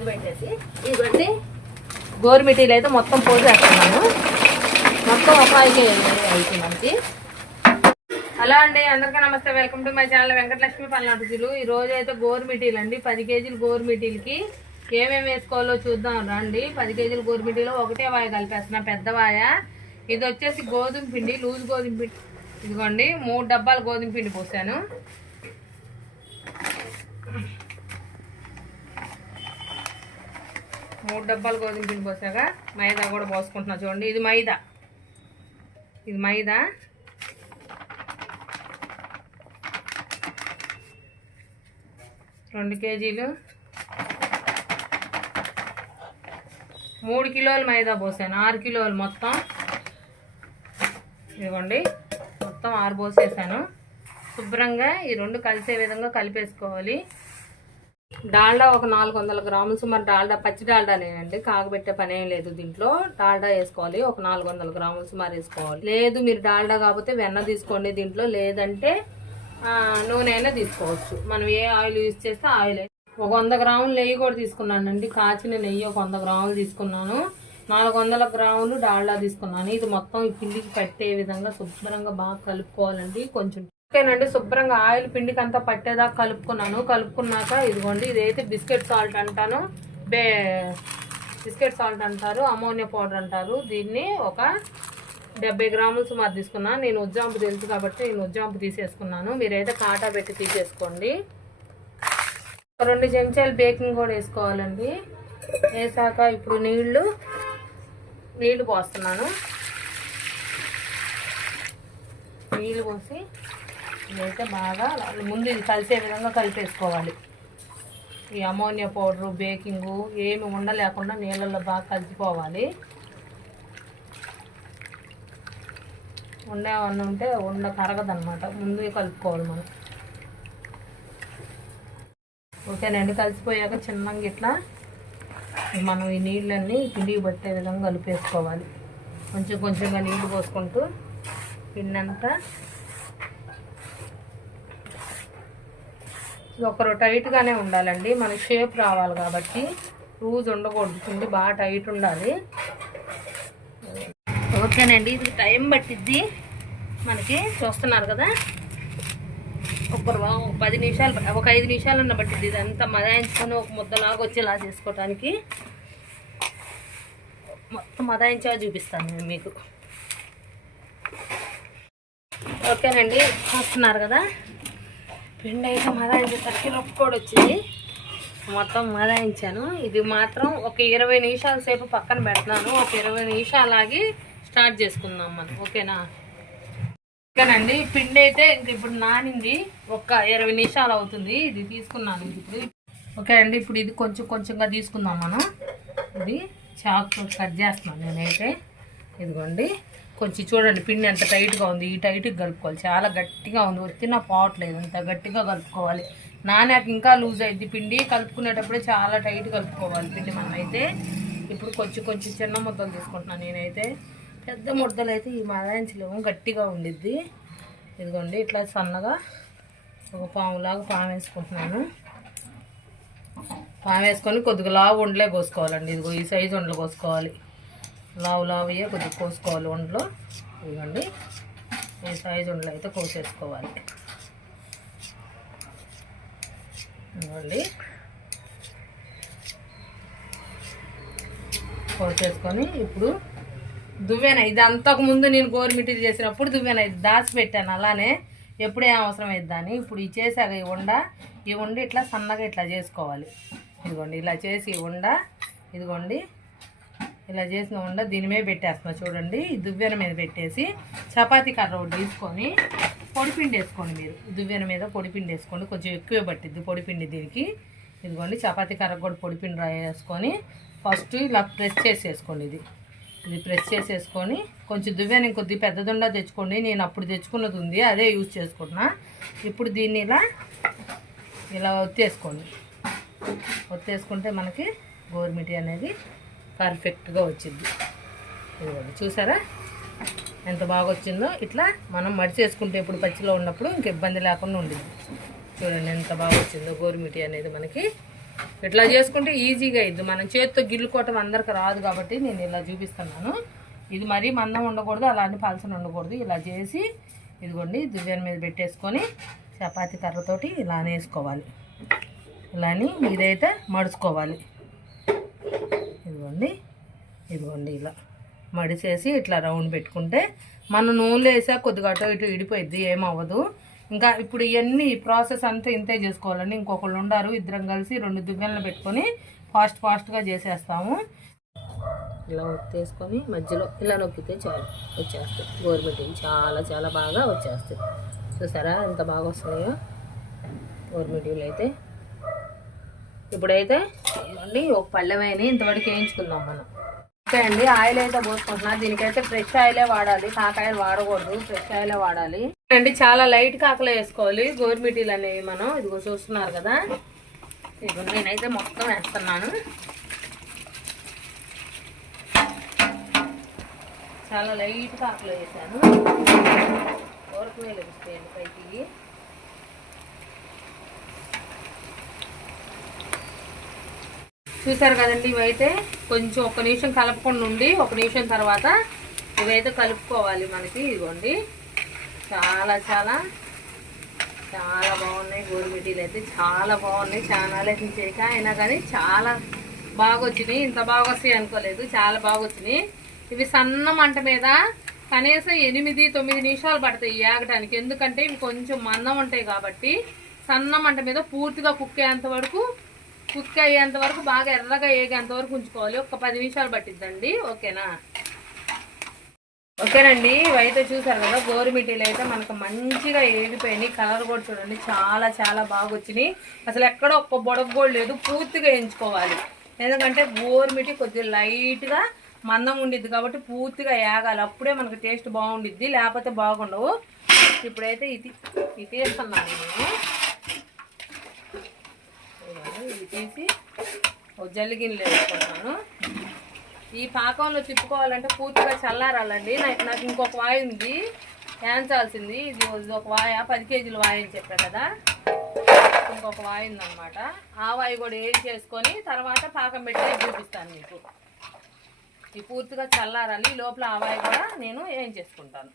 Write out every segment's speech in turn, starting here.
కింద పెట్టేసి ఇదిగోండి. గోరుమిటీలు అయితే మొత్తం పోసేస్తున్నాను మొత్తం ఒక అయితే మనకి. హలో అండి అందరికీ నమస్తే. Welcome to my channel Venkatalakshmi పల్లెటూరు ఈ రోజు అయితే గోరుమిటీలు అండి. పది కేజీలు గోరుమిటీలకి ఏమేమి వేసుకోవాలో చూద్దాం రండి. పది కేజీలు గోరుమిటీలో ఒకటే వాయ కలిపేస్తున్నా పెద్ద వాయ. ఇది వచ్చేసి గోధుమ పిండి లూజ్ గోధుమ పిండి. ఇదిగోండి మూడు డబ్బాలు గోధుమ పిండి పోసాను. మూడు డబ్బాలు గోధుమ పిండి పోసాక మైదా కూడా పోసుకుంటున్నా చూడండి. ఇది మైదా. ఇది మైదా. రెండు కేజీలు. మూడు కిలోలు మైదా పోసాను. ఆరు కిలోలు మొత్తం. ఇదిగోండి. మొత్తం ఆరు పోసేసాను. శుభ్రంగా ఈ రెండు కలిసే విధంగా కలిపేసుకోవాలి. డాల్డా ఒక నాలుగు వందల గ్రాములు సుమారు డాల్డా పచ్చి డాల్డానేనండి కాగబెట్టే పని ఏం లేదు దీంట్లో. డాల్డా వేసుకోవాలి ఒక నాలుగు వందల గ్రాములు సుమారు వేసుకోవాలి. లేదు మీరు డాల్డా కాకపోతే వెన్న తీసుకోండి దీంట్లో. లేదంటే నూనె అయినా తీసుకోవచ్చు. మనం ఏ ఆయిల్ యూజ్ చేస్తే ఆయిల్. ఒక వంద గ్రాములు నెయ్యి కూడా తీసుకున్నానండి. కాచిన నెయ్యి ఒక వంద గ్రాములు తీసుకున్నాను. నాలుగు వందల గ్రాములు డాల్డా తీసుకున్నాను. ఇది మొత్తం ఈ పిల్లికి పట్టే విధంగా శుభ్రంగా బాగా కలుపుకోవాలండి. కొంచెం ఓకేనండి శుభ్రంగా ఆయిల్ పిండికి అంతా పట్టేదాకా కలుపుకున్నాను. కలుపుకున్నాక ఇదిగోండి ఇదైతే బిస్కెట్ సాల్ట్ అంటాను. బే బిస్కెట్ సాల్ట్ అంటారు అమోనియా పౌడర్ అంటారు. దీన్ని ఒక డెబ్బై గ్రాములు సుమారు తీసుకున్నాను నేను ఉజ్జాంపు తెలుసు కాబట్టి నేను ఉజ్జాంపు తీసేసుకున్నాను. మీరైతే కాటా పెట్టి తీసేసుకోండి. రెండు చెంచాలు బేకింగ్ కూడా వేసుకోవాలండి. వేసాక ఇప్పుడు నీళ్ళు నీళ్ళు పోస్తున్నాను. నీళ్ళు పోసి ఇదైతే బాగా ముందు ఇది కలిసే విధంగా కలిపేసుకోవాలి. ఈ అమోనియా పౌడరు బేకింగు ఏమి ఉండలేకుండా నీళ్ళల్లో బాగా కలిసిపోవాలి. ఉండేవన్నీ ఉంటే ఉండ కరగదనమాట ముందు కలుపుకోవాలి మనం. ఓకేనండి కలిసిపోయాక చిన్నగా ఇట్లా మనం ఈ నీళ్ళన్నీ పిండికి పట్టే విధంగా కలిపేసుకోవాలి. కొంచెం కొంచెంగా నీళ్ళు పోసుకుంటూ పిండి అంతా ఇది ఒకరు టైట్గానే ఉండాలండి. మనకి షేప్ రావాలి కాబట్టి లూజ్ ఉండకూడదు. పిండి బాగా టైట్ ఉండాలి. ఓకేనండి. ఇది టైం పట్టిద్ది. మనకి చూస్తున్నారు కదా? ఒకరు పది నిమిషాలు ఒక ఐదు నిమిషాలన్న పట్టిద్ది. ఇదంతా మదాయించుకొని ఒక ముద్దలాగా వచ్చేలా చేసుకోవటానికి. మొత్తం మదాయించా చూపిస్తాను నేను మీకు. ఓకేనండి. చూస్తున్నారు కదా? పిండి అయితే మదాయించేసరికి రొప్ప వచ్చింది. మొత్తం మదాయించాను. ఇది మాత్రం ఒక ఇరవై నిమిషాల సేపు పక్కన పెడుతున్నాను ఒక ఇరవై నిమిషాలు ఆగి స్టార్ట్ చేసుకుందాం మనం. ఓకేనా? ఓకేనండి. పిండి అయితే ఇంక ఇప్పుడు నానింది. ఒక ఇరవై నిమిషాలు అవుతుంది. ఇది తీసుకున్నాను ఇది ఇప్పుడు. ఓకే అండి ఇప్పుడు ఇది కొంచెం కొంచెంగా తీసుకుందాం మనం. ఇది చాకు కట్ చేస్తున్నాను నేనైతే. ఇదిగోండి. కొంచెం చూడండి పిండి ఎంత టైట్గా ఉంది. ఈ టైట్గా కలుపుకోవాలి. చాలా గట్టిగా ఉంది. వచ్చిన పోవట్లేదు అంత గట్టిగా కలుపుకోవాలి. నానాక ఇంకా లూజ్ అయింది. పిండి కలుపుకునేటప్పుడే చాలా టైట్ కలుపుకోవాలి పిండి మనం. అయితే ఇప్పుడు కొంచెం కొంచెం చిన్న ముద్దలు తీసుకుంటున్నాను నేనైతే. పెద్ద ముద్దలు అయితే ఈ మదాయించలేము గట్టిగా ఉండిద్ది. ఇదిగోండి ఇట్లా సన్నగా ఒక పాములాగా పాము వేసుకుంటున్నాను. పాము వేసుకొని కొద్దిగా లావు ఉండలే కోసుకోవాలండి. ఇదిగో ఈ సైజు ఉండలు కోసుకోవాలి. లావు లావుయే కొద్దిగా కోసుకోవాలి వండలో ఇదిగోండి. ఈ సైజు ఉండలు అయితే కోసేసుకోవాలి. ఇదిగోండి. కోసేసుకొని ఇప్పుడు దువ్వెన ఇది అంతకు ముందు నేను గోరుమిటీలు చేసినప్పుడు దువ్వెన ఇది దాచిపెట్టాను అలానే. ఎప్పుడే అవసరం అవుతుందని ఇప్పుడు ఇది చేశాక ఈ ఉండ ఈ ఉండి ఇట్లా సన్నగా ఇట్లా చేసుకోవాలి. ఇదిగోండి ఇలా చేసి ఉండ ఇదిగోండి. ఇలా చేసిన ఉండ దీని మీద పెట్టేస్తున్నా చూడండి. ఈ దువ్వెన మీద పెట్టేసి చపాతీ కర్ర ఒకటి తీసుకొని పొడిపిండి వేసుకోండి మీరు. దువ్వెన మీద పొడిపిండి వేసుకోండి. కొంచెం ఎక్కువే పట్టిద్ది పొడిపిండి దీనికి. ఇదిగోండి చపాతీ కర్ర కూడా పొడిపిండి వేసుకొని ఫస్ట్ ఇలా ప్రెస్ చేసేసుకోండి ఇది. ఇది ప్రెస్ చేసేసుకొని కొంచెం దువ్వెన ఇంకొద్ది పెద్దదుండా తెచ్చుకోండి. నేను అప్పుడు తెచ్చుకున్నది ఉంది అదే యూజ్ చేసుకుంటున్నా. ఇప్పుడు దీన్ని ఇలా ఇలా ఒత్తేసుకోండి. ఒత్తేసుకుంటే మనకి గోరుమిటి అనేది పర్ఫెక్ట్గా వచ్చింది. ఇదిగోండి చూసారా? ఎంత బాగా వచ్చిందో. ఇట్లా మనం మడిచేసుకుంటే ఇప్పుడు పచ్చిలో ఉన్నప్పుడు ఇంక ఇబ్బంది లేకుండా ఉండింది చూడండి ఎంత బాగా వచ్చిందో గోరుమిటి అనేది మనకి. ఇట్లా చేసుకుంటే ఈజీగా ఇది మనం చేతితో గిల్లుకోవటం అందరికి రాదు కాబట్టి నేను ఇలా చూపిస్తున్నాను. ఇది మరీ మందం ఉండకూడదు అలాంటి పలసన ఉండకూడదు. ఇలా చేసి ఇదిగోండి దువ్వెన మీద పెట్టేసుకొని చపాతి కర్రతోటి ఇలా వేసుకోవాలి. ఇలాని ఇదైతే మడుచుకోవాలి. ఇదిగోండి. ఇదిగోండి ఇలా మడిసేసి ఇట్లా రౌండ్ పెట్టుకుంటే మనం నూనెలో వేసా కొద్దిగా అటు ఇటు ఇడిపోయిద్ది ఏమవ్వదు. ఇంకా ఇప్పుడు ఇవన్నీ ప్రాసెస్ అంతా ఇంతే చేసుకోవాలండి. ఇంకొకళ్ళు ఉండారు ఇద్దరం కలిసి రెండు దువ్వెనలు పెట్టుకొని ఫాస్ట్ ఫాస్ట్గా చేసేస్తాము. ఇలా ఒత్తేసుకొని మధ్యలో ఇలా నొక్కితే చాలు వచ్చేస్తాయి. గోరుమిట్టింగ్ చాలా చాలా బాగా వచ్చేస్తాయి. చూసారా ఎంత బాగా వస్తున్నాయో? గోరుమిట్టీలు అయితే ఇప్పుడైతే అండి ఒక పళ్ళెమైన ఇంతవరకు వేయించుకుందాం మనం. ఓకే అండి ఆయిల్ అయితే పోసుకుంటున్నా. దీనికైతే ఫ్రెష్ ఆయిలే వాడాలి కాకాయలు వాడకూడదు ఫ్రెష్ ఆయిలే వాడాలి. అండి చాలా లైట్ కాకలే వేసుకోవాలి గోరుమిటీలు అనేవి మనం ఇదిగో చూస్తున్నారు కదా. ఇదిగో నేనైతే మొత్తం వేస్తున్నాను. చాలా లైట్ కాకలు వేసాను. ఊరకమే లభిస్తాయండి పైకి. చూసారు కదండి ఇవైతే కొంచెం ఒక నిమిషం కలపకుండా ఉండి ఒక నిమిషం తర్వాత ఇవైతే కలుపుకోవాలి మనకి ఇదిగోండి. చాలా చాలా చాలా బాగున్నాయి గోరుమిటీలు అయితే చాలా బాగున్నాయి. చాలా చేయక అయినా కానీ చాలా బాగా వచ్చినాయి ఇంత బాగా వస్తాయి అనుకోలేదు చాలా బాగా వచ్చినాయి ఇవి సన్న మంట మీద కనీసం ఎనిమిది తొమ్మిది నిమిషాలు పడతాయి ఈ ఎందుకంటే ఇవి కొంచెం మందం ఉంటాయి కాబట్టి సన్న మంట మీద పూర్తిగా కుక్కేంత వరకు కుక్ అయ్యేంత వరకు బాగా ఎర్రగా వేగేంత వరకు ఉంచుకోవాలి. ఒక పది నిమిషాలు పట్టిద్దండి. ఓకేనా? ఓకేనండి. ఇవైతే చూసారు కదా గోరుమిటీలు అయితే మనకు మంచిగా ఏగిపోయినాయి. కలర్ కూడా చూడండి చాలా చాలా బాగా వచ్చినాయి. అసలు ఎక్కడ ఒక్క బొడగ కూడా లేదు పూర్తిగా ఎంచుకోవాలి. ఎందుకంటే గోరుమిటి కొద్దిగా లైట్గా మందం ఉండిద్ది కాబట్టి పూర్తిగా ఏగాలి. అప్పుడే మనకు టేస్ట్ బాగుండిద్ది లేకపోతే బాగుండవు. ఇప్పుడైతే ఇది ఇది వేస్తున్నాను నేను. తీసి ఒక జల్లి వేసుకుంటాను ఈ పాకంలో తిప్పుకోవాలంటే పూర్తిగా చల్లారాలండి. నాకు నాకు ఇంకొక వాయి ఉంది. వేయించాల్సింది ఇది ఇది ఒక వాయ. పది కేజీలు వాయి అని చెప్పాను కదా. ఇంకొక వాయి ఉందన్నమాట. ఆ వాయి కూడా ఏం చేసుకొని తర్వాత పాకం పెట్టి చూపిస్తాను మీకు. ఈ పూర్తిగా చల్లారాలి. ఈ లోపల ఆ వాయి కూడా నేను ఏం చేసుకుంటాను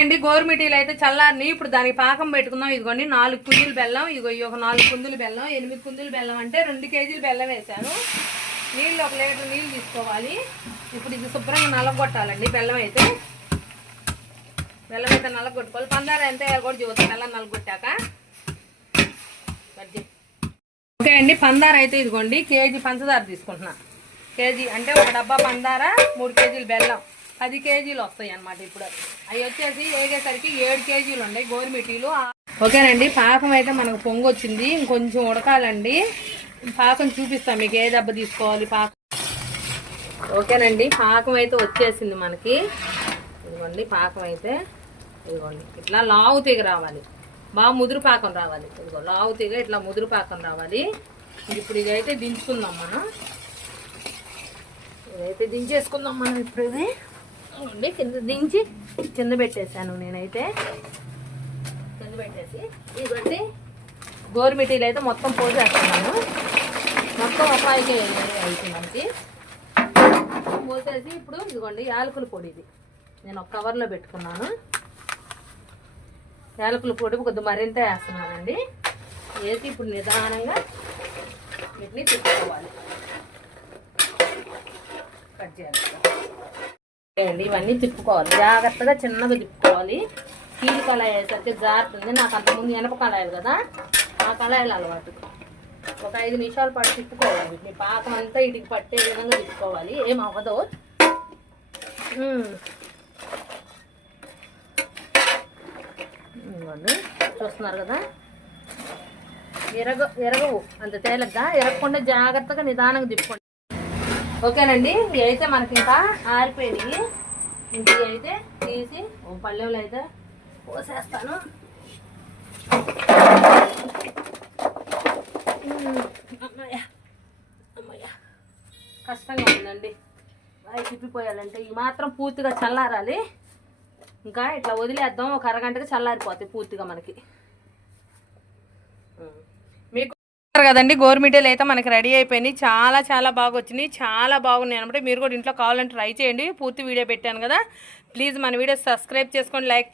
అండి గోరుమిటీలు అయితే చల్లారిని ఇప్పుడు దానికి పాకం పెట్టుకుందాం. ఇదిగోండి నాలుగు కుందులు బెల్లం ఇదిగో ఒక నాలుగు కుందులు బెల్లం ఎనిమిది కుందులు బెల్లం అంటే రెండు కేజీలు బెల్లం వేసాను నీళ్ళు ఒక లీటర్ నీళ్ళు తీసుకోవాలి. ఇప్పుడు ఇది శుభ్రంగా నలగొట్టాలండి బెల్లం అయితే. బెల్లం అయితే నలగొట్టుకోవాలి. పందారు ఎంత కూడా చూస్తాను బెల్లం నలగొట్టాక. ఓకే అండి పందార అయితే ఇదిగోండి కేజీ పంచదార తీసుకుంటున్నా. కేజీ అంటే ఒక డబ్బా పందార మూడు కేజీలు బెల్లం. పది కేజీలు వస్తాయి అన్నమాట ఇప్పుడు. అవి వచ్చేసి వేగేసరికి ఏడు కేజీలు ఉన్నాయి గోరుమిటీలు ఓకేనండి పాకం అయితే మనకు పొంగు వచ్చింది ఇంకొంచెం ఉడకాలండి. పాకం చూపిస్తాం మీకు ఏ దెబ్బ తీసుకోవాలి పాకం. ఓకేనండి పాకం అయితే వచ్చేసింది మనకి. ఇదిగోండి పాకం అయితే ఇదిగోండి. ఇట్లా లావు తీగ రావాలి. బాగా ముదురు పాకం రావాలి. ఇదిగో లావు తీగ ఇట్లా ముదురు పాకం రావాలి. ఇప్పుడు ఇదైతే దించుకుందాం మనం. ఇదైతే దించేసుకుందాం మనం ఇప్పుడు ఇది ఉండి కింద దించి కింద పెట్టేశాను నేనైతే. కింద పెట్టేసి ఇదిగోండి గోరుమిటీలు అయితే మొత్తం పోసేస్తున్నాను. మొత్తం అప్పాయికి అయితే మనకి. పోసేసి ఇప్పుడు ఇదిగోండి యాలకుల పొడి ఇది. నేను ఒక కవర్లో పెట్టుకున్నాను. యాలకుల పొడి కొద్దిగా మరింత వేస్తున్నానండి. వేసి ఇప్పుడు నిదానంగా వీటిని తిప్పుకోవాలి. కట్ చేయాలి. అండి ఇవన్నీ తిప్పుకోవాలి. జాగ్రత్తగా చిన్నగా తిప్పుకోవాలి. స్టీల్ కళాయి వేసరికి జారుతుంది. నాకు అంతకుముందు ఎనప కళాయిలు కదా ఆ కళాయిలు అలవాటు. ఒక ఐదు నిమిషాలు పాటు తిప్పుకోవాలి. వీటిని పాకం అంతా ఇటుకి పట్టే విధంగా తిప్పుకోవాలి. ఏం అవ్వదు. చూస్తున్నారు కదా? ఎరగ ఎరగవు అంత తేలద్దా ఎరగకుండా జాగ్రత్తగా నిదానంగా తిప్పుకోండి. ఓకేనండి ఇవి అయితే మనకి ఇంకా ఆరిపోయినాయి. ఇంక అయితే తీసి ఓ పళ్ళెంలో అయితే పోసేస్తాను. ఉమ్, అమ్మయ్య. కష్టంగా ఉందండి. బాగా తిప్పిపోయాలంటే ఈ మాత్రం పూర్తిగా చల్లారాలి. ఇంకా ఇట్లా వదిలేద్దాం ఒక అరగంటకి చల్లారిపోతాయి పూర్తిగా మనకి మీకు చూస్తారు కదండి గోరుమిటీలు అయితే మనకి రెడీ అయిపోయినాయి. చాలా చాలా బాగా వచ్చినాయి చాలా బాగున్నాయి అనమాట మీరు కూడా ఇంట్లో కావాలంటే ట్రై చేయండి. పూర్తి వీడియో పెట్టాను కదా. ప్లీజ్ మన వీడియో సబ్స్క్రైబ్ చేసుకోండి లైక్